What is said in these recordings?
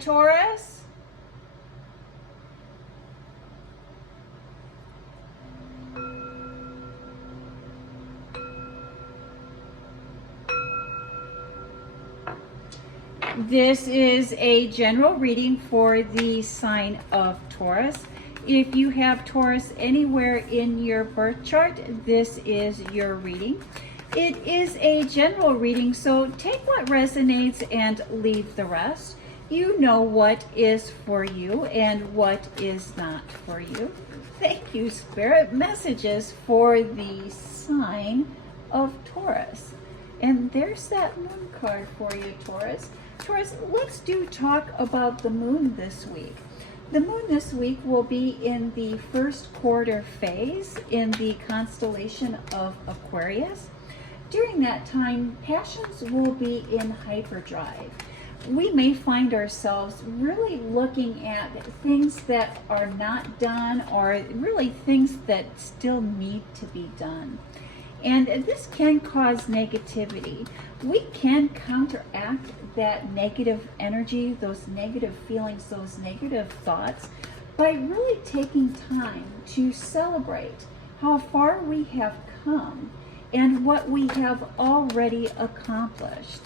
Taurus. This is a general reading for the sign of Taurus. If you have Taurus anywhere in your birth chart, this is your reading. It is a general reading, so take what resonates and leave the rest. You know what is for you and what is not for you. Thank you, Spirit. Messages for the sign of Taurus. And there's that moon card for you, Taurus. Taurus, let's talk about the moon this week. The moon this week will be in the first quarter phase in the constellation of Aquarius. During that time, passions will be in hyperdrive. We may find ourselves really looking at things that are not done, or really things that still need to be done. And this can cause negativity. We can counteract that negative energy, those negative feelings, those negative thoughts, by really taking time to celebrate how far we have come and what we have already accomplished.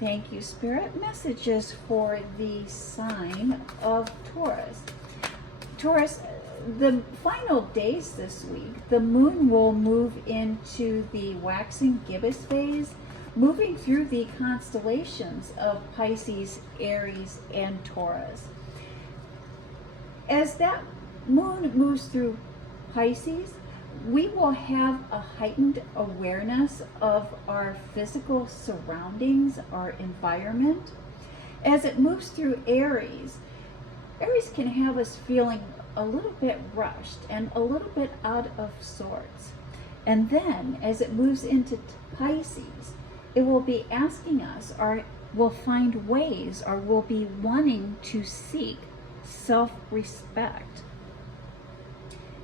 Thank you, Spirit. Messages for the sign of Taurus. Taurus, the final days this week, the moon will move into the Waxing Gibbous phase, moving through the constellations of Pisces, Aries, and Taurus. As that moon moves through Pisces, we will have a heightened awareness of our physical surroundings, our environment. As it moves through Aries, Aries can have us feeling a little bit rushed and a little bit out of sorts. And then as it moves into Pisces, it will be asking us, or will find ways, or will be wanting to seek self-respect.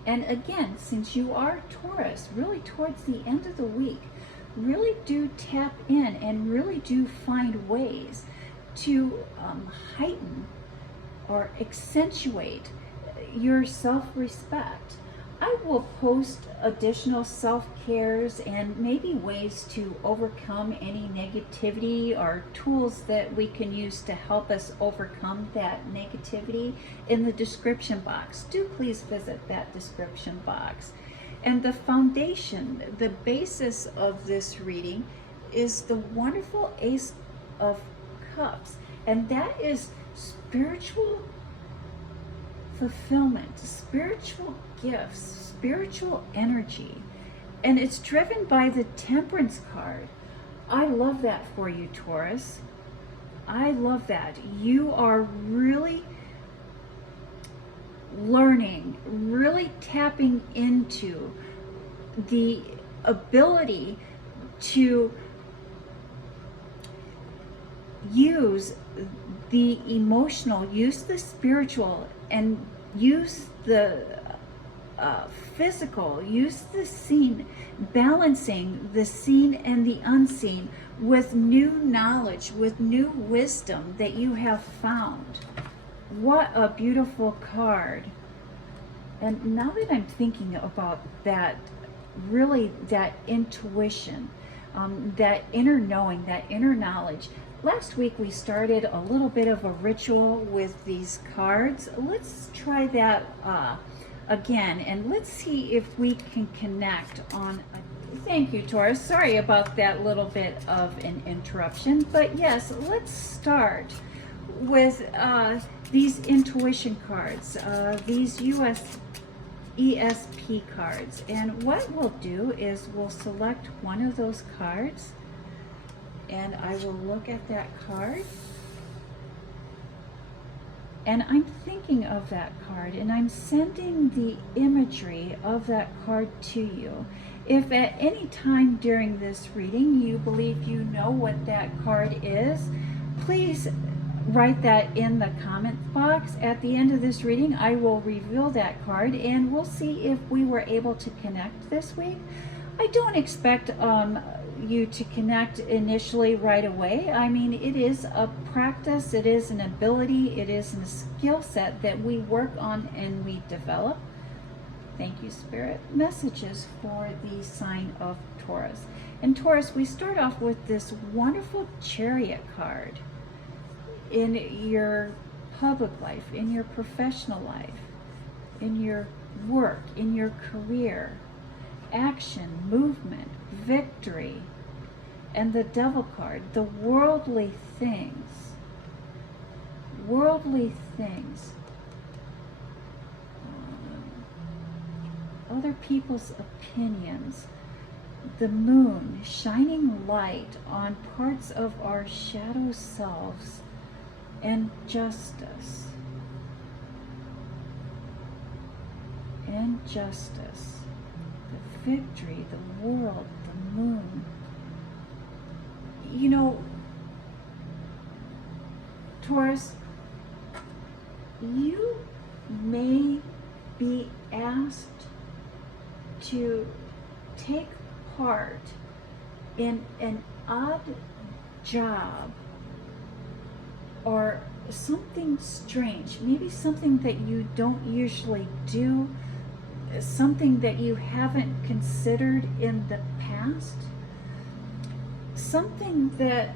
And again, since you are Taurus, really towards the end of the week, really do tap in and really do find ways to heighten or accentuate your self-respect. I will post additional self-cares and maybe ways to overcome any negativity, or tools that we can use to help us overcome that negativity, in the description box. Do please visit that description box. And the foundation, the basis of this reading, is the wonderful Ace of Cups, and that is spiritual fulfillment, spiritual gifts, spiritual energy, and it's driven by the Temperance card. I love that for you, Taurus. I love that. You are really learning, really tapping into the ability to use the emotional, use the spiritual, and use the physical, use the seen, balancing the seen and the unseen with new knowledge, with new wisdom that you have found. What a beautiful card. And now that I'm thinking about that, really that intuition, that inner knowing, that inner knowledge. Last week we started a little bit of a ritual with these cards. Let's try that again, and let's see if we can connect on thank you, Taurus. Sorry about that little bit of an interruption, but yes, let's start with these intuition cards, these ESP cards. And what we'll do is we'll select one of those cards, and I will look at that card, and I'm thinking of that card, and I'm sending the imagery of that card to you. If at any time during this reading you believe you know what that card is, please write that in the comment box. At the end of this reading, I will reveal that card, and we'll see if we were able to connect this week. I don't expect you to connect initially right away. I mean, it is a practice, it is an ability, it is a skill set that we work on and we develop. Thank you, Spirit. Messages for the sign of Taurus. In Taurus, we start off with this wonderful Chariot card. In your public life, in your professional life, in your work, in your career, action, movement, victory, and the Devil card, the worldly things. Worldly things. Other people's opinions. The moon shining light on parts of our shadow selves, and justice. And justice. The victory, the world, the moon. You know, Taurus, you may be asked to take part in an odd job or something strange, maybe something that you don't usually do, something that you haven't considered in the past, something that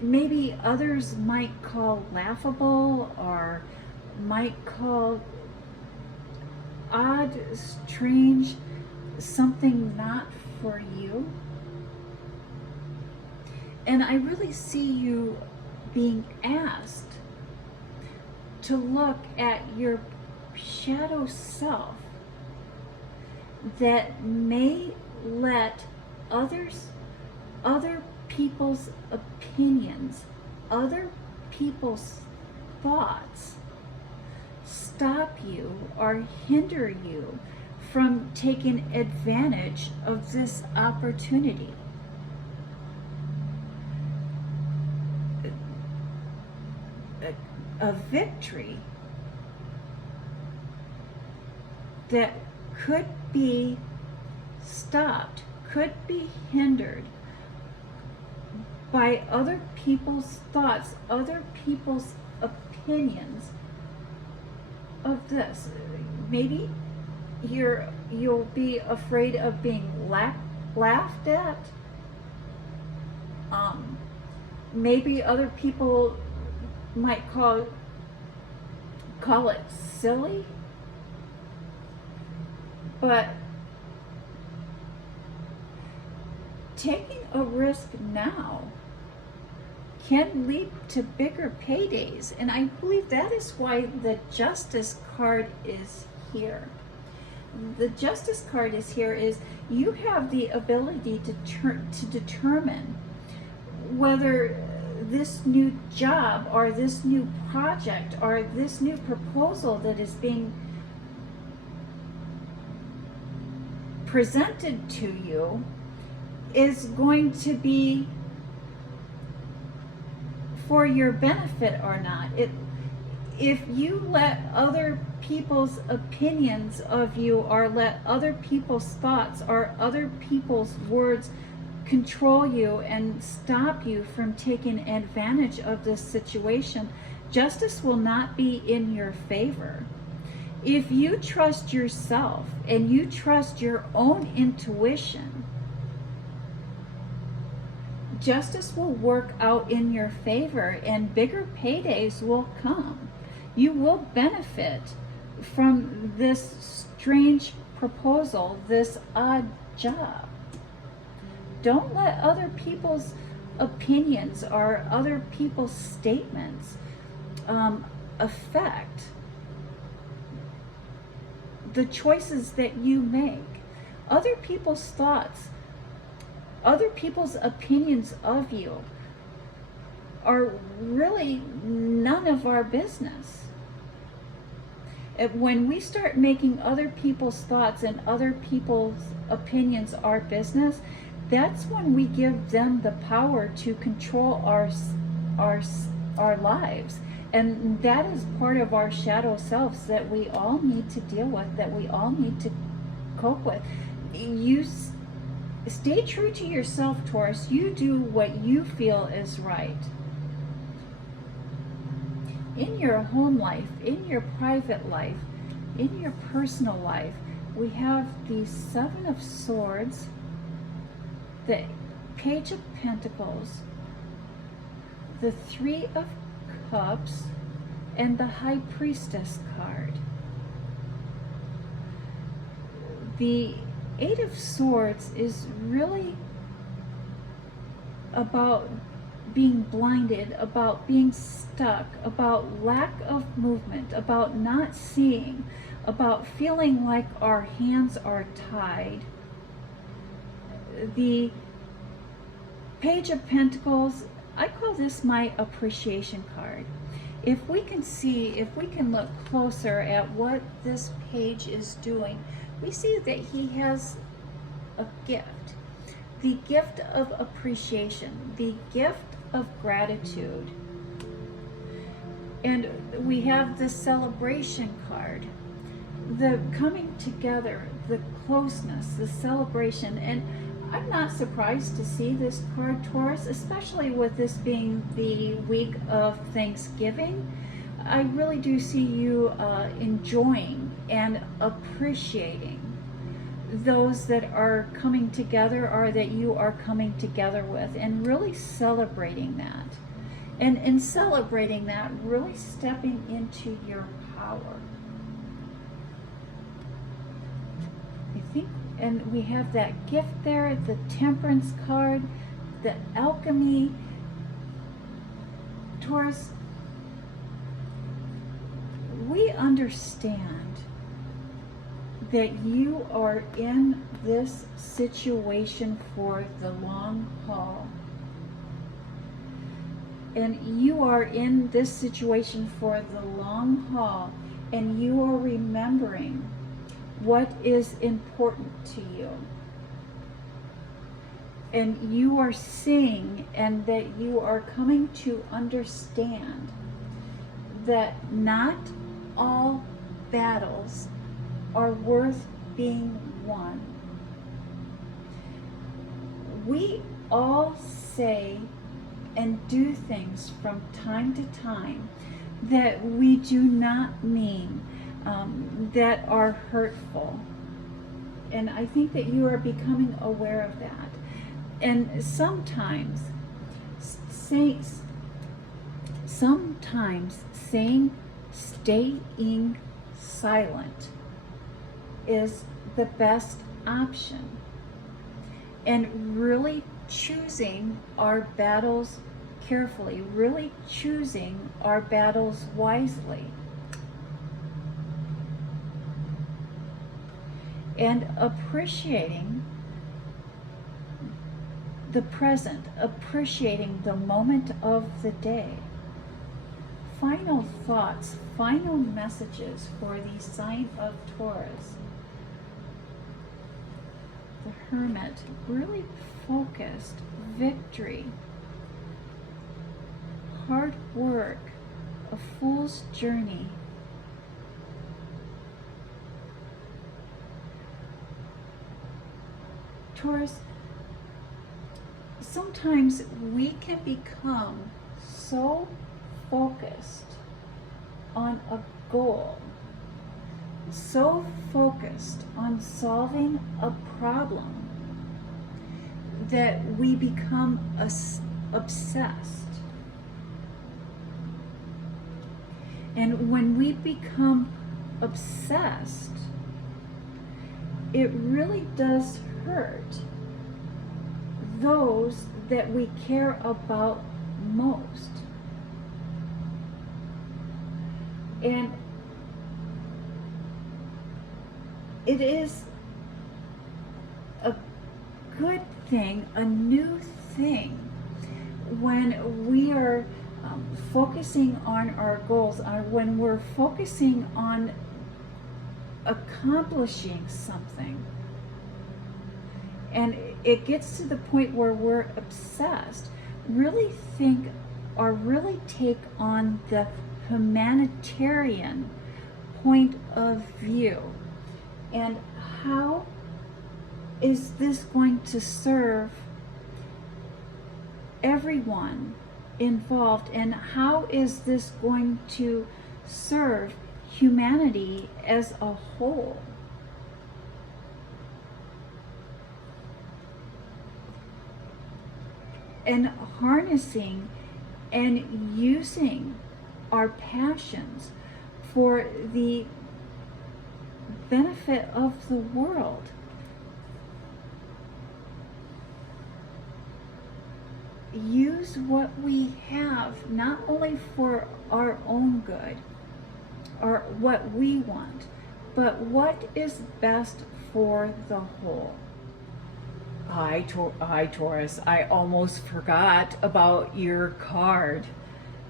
maybe others might call laughable or might call odd, strange, something not for you. And I really see you being asked to look at your shadow self that may let other people's opinions, other people's thoughts stop you or hinder you from taking advantage of this opportunity. A victory that could be stopped, could be hindered by other people's thoughts, other people's opinions of this. Maybe you'll be afraid of being laughed at. Maybe other people might call it silly, but taking a risk now can lead to bigger paydays, and I believe that is why the Justice card is here. The Justice card is here is you have the ability to determine whether this new job or this new project or this new proposal that is being presented to you is going to be for your benefit or not. If you let other people's opinions of you or let other people's thoughts or other people's words control you and stop you from taking advantage of this situation, justice will not be in your favor. If you trust yourself and you trust your own intuition, justice will work out in your favor and bigger paydays will come. You will benefit from this strange proposal, this odd job. Don't let other people's opinions or other people's statements affect the choices that you make. Other people's thoughts, other people's opinions of you are really none of our business. When we start making other people's thoughts and other people's opinions our business, that's when we give them the power to control our lives. And that is part of our shadow selves that we all need to deal with, that we all need to cope with. you stay true to yourself, Taurus. You do what you feel is right. In your home life, in your private life, in your personal life, we have the Seven of Swords, the Page of Pentacles, the Three of Cups, and the High Priestess card. The Eight of Swords is really about being blinded, about being stuck, about lack of movement, about not seeing, about feeling like our hands are tied. The Page of Pentacles, I call this my appreciation card. If we can see, if we can look closer at what this page is doing, we see that he has a gift. The gift of appreciation, the gift of gratitude. And we have the celebration card, the coming together, the closeness, the celebration. And I'm not surprised to see this card, Taurus, especially with this being the week of Thanksgiving. I really do see you enjoying and appreciating those that are coming together, or that you are coming together with, and really celebrating that. And in celebrating that, really stepping into your power. I think, and we have that gift there, the Temperance card, the Alchemy. Taurus, we understand that you are in this situation for the long haul. And you are in this situation for the long haul, and you are remembering what is important to you. And you are seeing, and that you are coming to understand that not all battles are worth being won. We all say and do things from time to time that we do not mean, that are hurtful. And I think that you are becoming aware of that. And sometimes saying staying silent is the best option. And really choosing our battles carefully, really choosing our battles wisely. And appreciating the present, appreciating the moment of the day. Final thoughts, final messages for the sign of Taurus. The Hermit, really focused, victory, hard work, a fool's journey. Taurus, sometimes we can become so focused on a goal, so focused on solving a problem, that we become obsessed. And when we become obsessed, it really does hurt those that we care about most. And it is a good thing, a new thing, when we are focusing on our goals, when we're focusing on accomplishing something, and it gets to the point where we're obsessed. Really think, or really take on the humanitarian point of view, and how is this going to serve everyone involved, and how is this going to serve humanity as a whole? And harnessing and using our passions for the benefit of the world. Use what we have not only for our own good or what we want, but what is best for the whole. Hi, Taurus. I almost forgot about your card.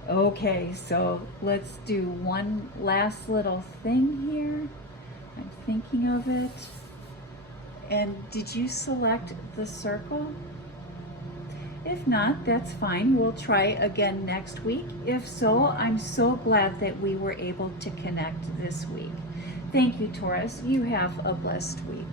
Okay, so let's do one last little thing here. I'm thinking of it. And did you select the circle? If not, that's fine. We'll try again next week. If so, I'm so glad that we were able to connect this week. Thank you, Taurus. You have a blessed week.